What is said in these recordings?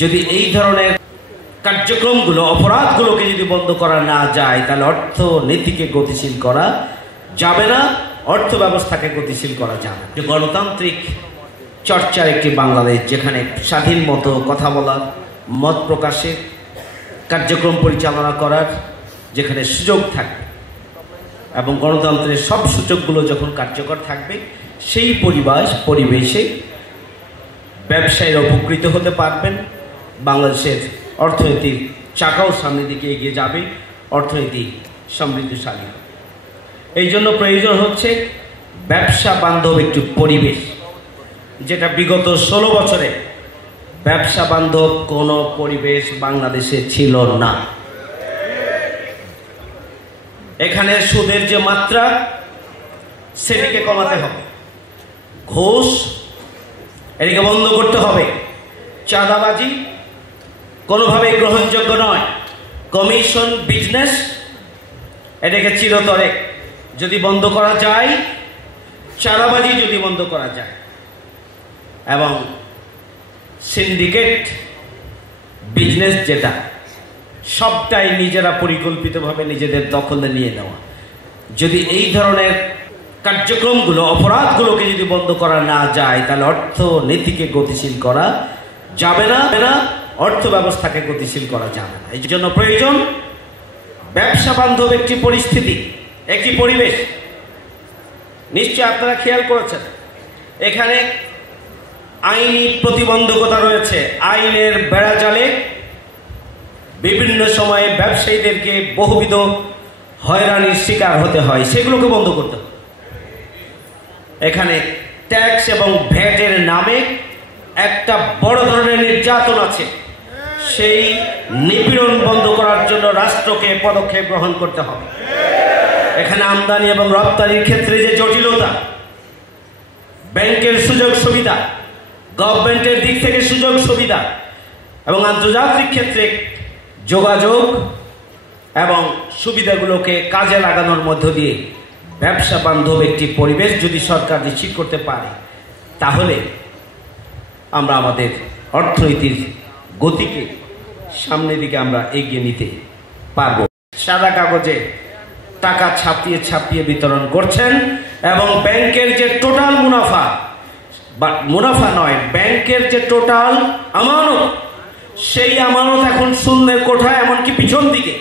যদি এই ধরনের কার্যক্রমগুলো, অপরাধগুলোকে যদি বন্ধ করা না যায়, তাহলে অর্থনীতিকে গতিশীল করা যাবে না, অর্থ ব্যবস্থাকে গতিশীল করা যাবে। গণতান্ত্রিক চর্চার একটি বাংলাদেশ, যেখানে স্বাধীন মতো কথা বলার, মত প্রকাশের, কার্যক্রম পরিচালনা করার যেখানে সুযোগ থাকবে এবং গণতন্ত্রের সব সূচকগুলো যখন কার্যকর থাকবে, সেই পরিবেশে ব্যবসায়ীরা উপকৃত হতে পারবেন, বাংলাদেশের অর্থনীতির চাকাও সামনের দিকে এগিয়ে যাবে, অর্থনীতি সমৃদ্ধশালী হবে। এই জন্য প্রয়োজন হচ্ছে ব্যবসা বান্ধব একটি পরিবেশ, যেটা বিগত 16 বছরে ব্যবসা বান্ধব কোনো পরিবেশ বাংলাদেশে ছিল না। এখানে সুদের যে মাত্রা, সেটিকে কমাতে হবে, ঘুষ এটিকে বন্ধ করতে হবে, চাঁদাবাজি কোনোভাবেই গ্রহণযোগ্য নয়, কমিশন বিজনেস এটাকে চিরতরে যদি বন্ধ করা যায়, চাঁদাবাজি যদি বন্ধ করা যায় এবং সিন্ডিকেট বিজনেস যেটা সবটাই নিজেরা পরিকল্পিতভাবে নিজেদের দখলে নিয়ে নেওয়া, যদি এই ধরনের কার্যক্রমগুলো, অপরাধগুলোকে যদি বন্ধ করা না যায়, তাহলে অর্থনীতিকে গতিশীল করা যাবে না, অর্থ ব্যবস্থাকে গতিশীল করা যাবে না। এই জন্য প্রয়োজন ব্যবসা বান্ধব একটি পরিস্থিতি, একটি পরিবেশ। নিশ্চয় আপনারা খেয়াল করেছেন, এখানে আইনি প্রতিবন্ধকতা রয়েছে, আইনের বেড়াজালে বিভিন্ন সময়ে ব্যবসায়ীদেরকে বহুবিধ হয়রানির শিকার হতে হয়, সেগুলোকে বন্ধ করতে হবে। এখানে ট্যাক্স এবং ভ্যাটের নামে একটা বড় ধরনের নির্যাতন আছে, সেই নিপীড়ন বন্ধ করার জন্য রাষ্ট্রকে পদক্ষেপ গ্রহণ করতে হবে। এখানে আমদানি এবং রপ্তানির ক্ষেত্রে যে জটিলতা, ব্যাংকের সুযোগ সুবিধা, গভর্নমেন্টের দিক থেকে সুযোগ সুবিধা এবং আন্তর্জাতিক ক্ষেত্রে যোগাযোগ এবং সুবিধাগুলোকে কাজে লাগানোর মধ্য দিয়ে ব্যবসা বান্ধব একটি পরিবেশ যদি সরকার নিশ্চিত করতে পারে, তাহলে আমরা আমাদের অর্থনীতির গতিকে সামনের দিকে আমরা এগিয়ে নিতে পারব। সাদা কাগজে টাকা ছাপিয়ে ছাপিয়ে বিতরণ করছেন এবং ব্যাংকের যে টোটাল মুনাফা নয়, ব্যাংকের যে টোটাল আমানত, সেই আমানত এখন শূন্যের কোঠায়, এমনকি পিছন দিকে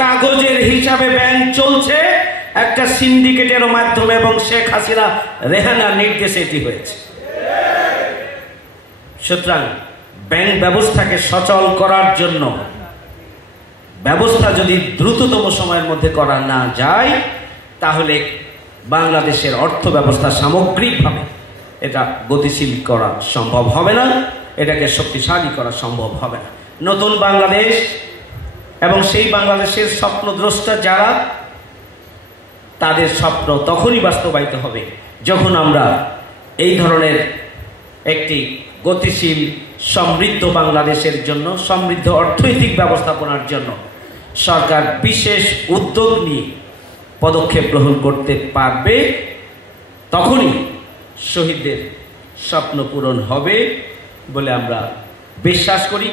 কাগজের হিসাবে ব্যাংক চলছে একটা সিন্ডিকেটের মাধ্যমে এবং শেখ হাসিনা রেহানার নির্দেশে এটি হয়েছে। সুতরাং ব্যাংক ব্যবস্থাকে সচল করার জন্য ব্যবস্থা যদি দ্রুততম সময়ের মধ্যে করা না যায়, তাহলে বাংলাদেশের অর্থ ব্যবস্থা সামগ্রিকভাবে এটা গতিশীল করা সম্ভব হবে না, এটাকে শক্তিশালী করা সম্ভব হবে না। নতুন বাংলাদেশ এবং সেই বাংলাদেশের স্বপ্নদ্রষ্টা যারা, তাদের স্বপ্ন তখনই বাস্তবায়িত হবে যখন আমরা এই ধরনের একটি গতিশীল সমৃদ্ধ বাংলাদেশের জন্য, সমৃদ্ধ অর্থনৈতিক ব্যবস্থাপনার জন্য সরকার বিশেষ উদ্যোগ নিয়ে পদক্ষেপ গ্রহণ করতে পারবে। তখনই শহীদদের স্বপ্ন পূরণ হবে বলে আমরা বিশ্বাস করি।